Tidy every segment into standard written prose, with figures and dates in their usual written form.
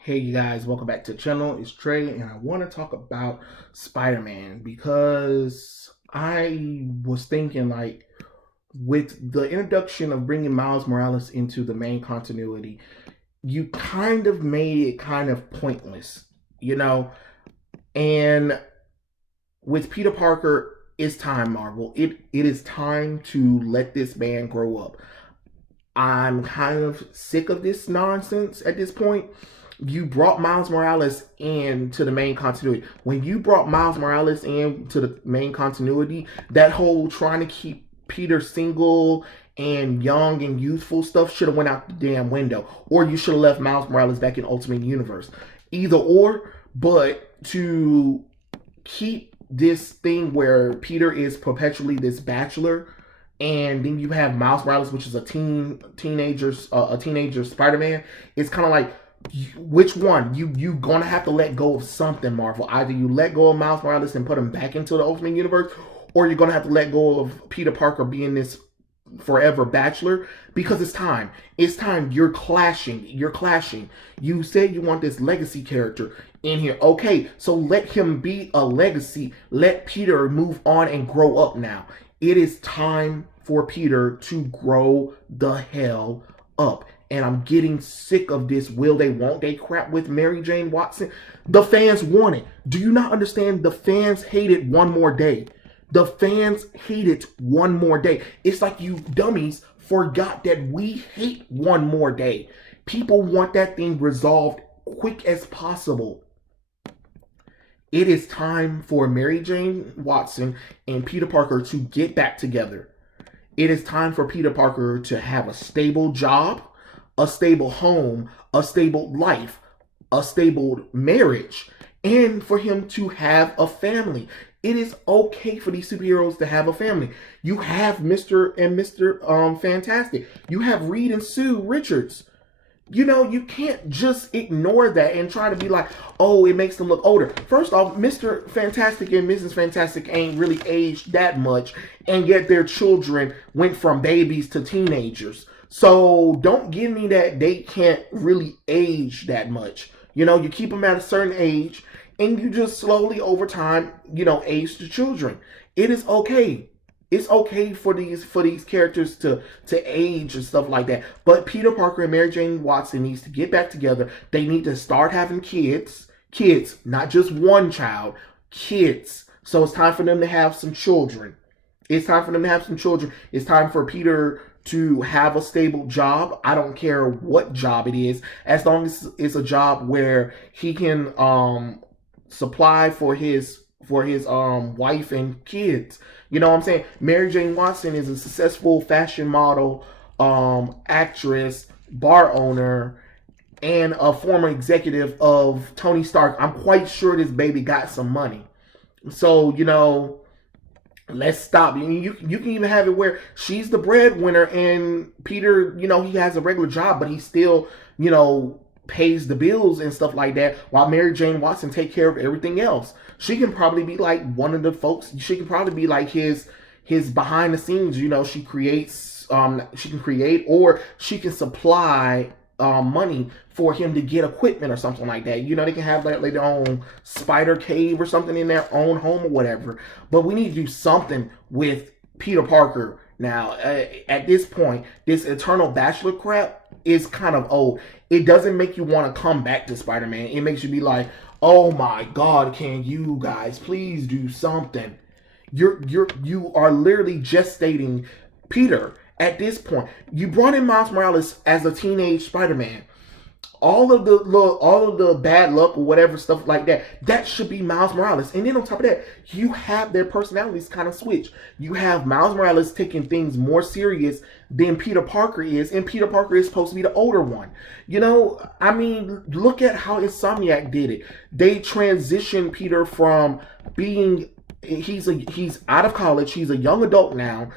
Hey you guys, welcome back to the channel. It's Trey and I want to talk about Spider-Man because I was thinking like with the introduction of bringing Miles Morales into the main continuity, you kind of made it kind of pointless, you know? And with Peter Parker, it's time, Marvel. It is time to let this man grow up. I'm kind of sick of this nonsense at this point. You brought Miles Morales into the main continuity. When you brought Miles Morales into the main continuity, that whole trying to keep Peter single and young and youthful stuff should have went out the damn window. Or you should have left Miles Morales back in Ultimate Universe. Either or, but to keep this thing where Peter is perpetually this bachelor, and then you have Miles Morales, which is a teenager Spider-Man. It's kind of like, which one you gonna have to let go of something, Marvel. Either you let go of Miles Morales and put him back into the Ultimate Universe, or you're gonna have to let go of Peter Parker being this forever bachelor, because it's time. You're clashing. You said you want this legacy character in here. Okay, so let him be a legacy. Let Peter move on and grow up now. It is time for Peter to grow the hell up. And I'm getting sick of this will they won't they crap with Mary Jane Watson. The fans want it. Do you not understand? The fans hate it one more day. The fans hate it one more day. It's like you dummies forgot that we hate one more day. People want that thing resolved quick as possible. It is time for Mary Jane Watson and Peter Parker to get back together. It is time for Peter Parker to have a stable job, a stable home, a stable life, a stable marriage, and for him to have a family. It is okay for these superheroes to have a family. You have Mr. Fantastic. You have Reed and Sue Richards. You can't just ignore that and try to be like, oh, it makes them look older. First off, Mr. Fantastic and Mrs. Fantastic ain't really aged that much, and yet their children went from babies to teenagers. So don't give me that they can't really age that much. You keep them at a certain age, and you just slowly over time, age the children. It is okay. It's okay for these characters to age and stuff like that. But Peter Parker and Mary Jane Watson needs to get back together. They need to start having kids, not just one child, kids. So it's time for them to have some children. It's time for them to have some children. It's time for Peter to have a stable job. I don't care what job it is, as long as it's a job where he can supply for his wife and kids. You know what I'm saying? Mary Jane Watson is a successful fashion model, actress, bar owner, and a former executive of Tony Stark. I'm quite sure this baby got some money. So, let's stop. You can even have it where she's the breadwinner and Peter, he has a regular job, but he still, pays the bills and stuff like that, while Mary Jane Watson take care of everything else. She can probably be like one of the folks. She can probably be like his behind the scenes. She creates. She can create, or she can supply money for him to get equipment or something like that. They can have like their own spider cave or something in their own home or whatever. But we need to do something with Peter Parker now. At this point, this Eternal Bachelor crap is kind of old. It doesn't make you want to come back to Spider-Man. It makes you be like, oh my God, can you guys please do something? You are literally gestating Peter at this point. You brought in Miles Morales as a teenage Spider-Man. All of the bad luck or whatever stuff like that should be Miles Morales. And then on top of that, you have their personalities kind of switch. You have Miles Morales taking things more serious than Peter Parker is, and Peter Parker is supposed to be the older one. Look at how Insomniac did it. They transitioned Peter from being he's out of college, he's a young adult now,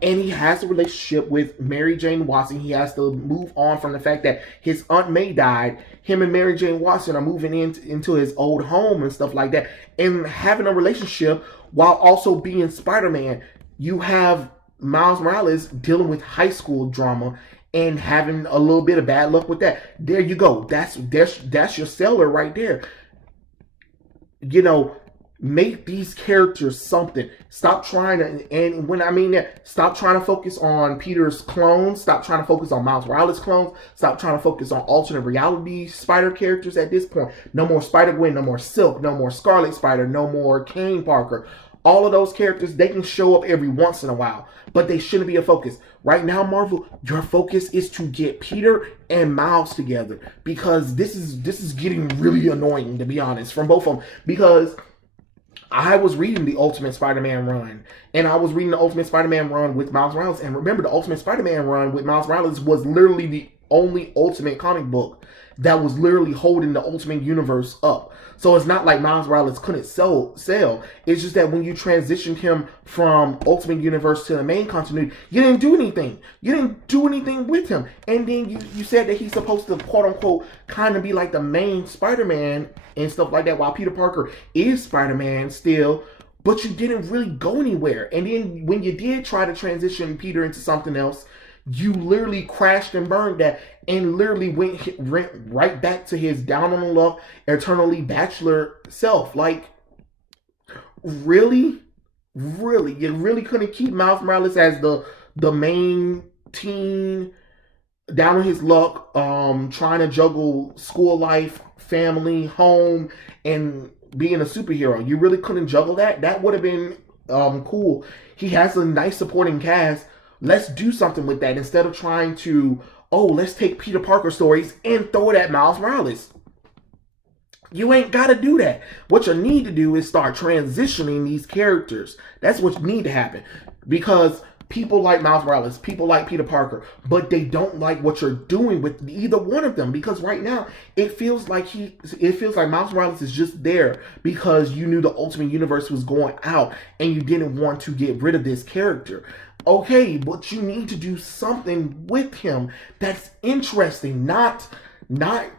and he has a relationship with Mary Jane Watson. He has to move on from the fact that his Aunt May died. Him and Mary Jane Watson are moving into his old home and stuff like that, and having a relationship while also being Spider-Man. You have Miles Morales dealing with high school drama, and having a little bit of bad luck with that. There you go. That's your seller right there. You know, make these characters something. Stop trying to, and when I mean that, stop trying to focus on Peter's clones. Stop trying to focus on Miles Morales clones. Stop trying to focus on alternate reality Spider characters at this point. No more Spider-Gwen, no more Silk, no more Scarlet Spider, no more Kane Parker. All of those characters, they can show up every once in a while, but they shouldn't be a focus. Right now, Marvel, your focus is to get Peter and Miles together, because this is getting really annoying, to be honest, from both of them. Because I was reading the Ultimate Spider-Man run, and I was reading the Ultimate Spider-Man run with Miles Morales, and remember, the Ultimate Spider-Man run with Miles Morales was literally the only Ultimate comic book that was literally holding the Ultimate Universe up. So it's not like Miles Morales couldn't sell. It's just that when you transitioned him from Ultimate Universe to the main continuity, you didn't do anything. You didn't do anything with him. And then you said that he's supposed to, quote unquote, kind of be like the main Spider-Man and stuff like that, while Peter Parker is Spider-Man still. But you didn't really go anywhere. And then when you did try to transition Peter into something else, you literally crashed and burned that, and literally went right back to his down on the luck, eternally bachelor self. Like, really? Really? You really couldn't keep Miles Morales as the main teen, down on his luck, trying to juggle school life, family, home, and being a superhero. You really couldn't juggle that? That would have been cool. He has a nice supporting cast. Let's do something with that instead of trying to, oh, let's take Peter Parker stories and throw it at Miles Morales. You ain't got to do that. What you need to do is start transitioning these characters. That's what need to happen. Because people like Miles Morales, people like Peter Parker, but they don't like what you're doing with either one of them. Because right now, it feels like Miles Morales is just there because you knew the Ultimate Universe was going out and you didn't want to get rid of this character. Okay, but you need to do something with him that's interesting, not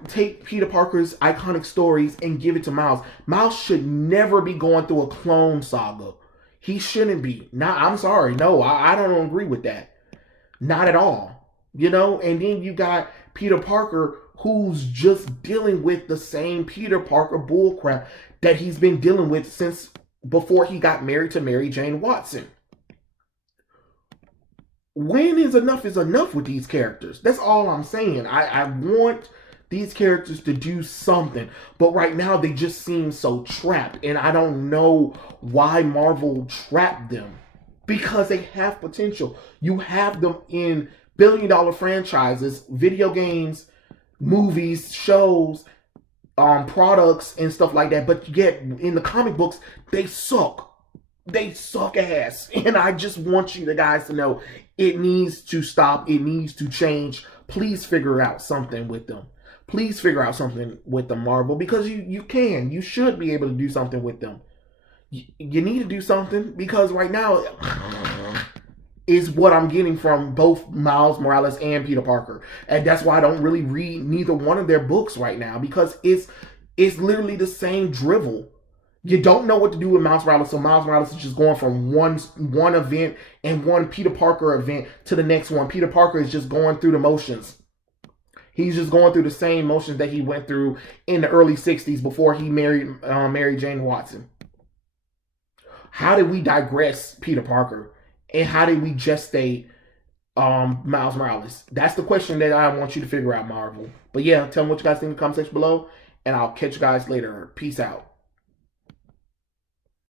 take Peter Parker's iconic stories and give it to Miles. Miles should never be going through a clone saga. He shouldn't be. I'm sorry. No, I don't agree with that. Not at all. You know, and then you got Peter Parker, who's just dealing with the same Peter Parker bullcrap that he's been dealing with since before he got married to Mary Jane Watson. When is enough with these characters? That's all I'm saying. I want these characters to do something, but right now they just seem so trapped, and I don't know why Marvel trapped them, because they have potential. You have them in billion-dollar franchises, video games, movies, shows, products, and stuff like that, but yet in the comic books they suck. They suck ass. And I just want you guys to know it needs to stop. It needs to change. Please figure out something with them. Please figure out something with them, Marvel, because you can. You should be able to do something with them. You need to do something, because right now is what I'm getting from both Miles Morales and Peter Parker. And that's why I don't really read neither one of their books right now, because it's literally the same drivel. You don't know what to do with Miles Morales, so Miles Morales is just going from one event and one Peter Parker event to the next one. Peter Parker is just going through the motions. He's just going through the same motions that he went through in the early 60s before he married Mary Jane Watson. How did we digress Peter Parker? And how did we gestate Miles Morales? That's the question that I want you to figure out, Marvel. But yeah, tell me what you guys think in the comment section below, and I'll catch you guys later. Peace out.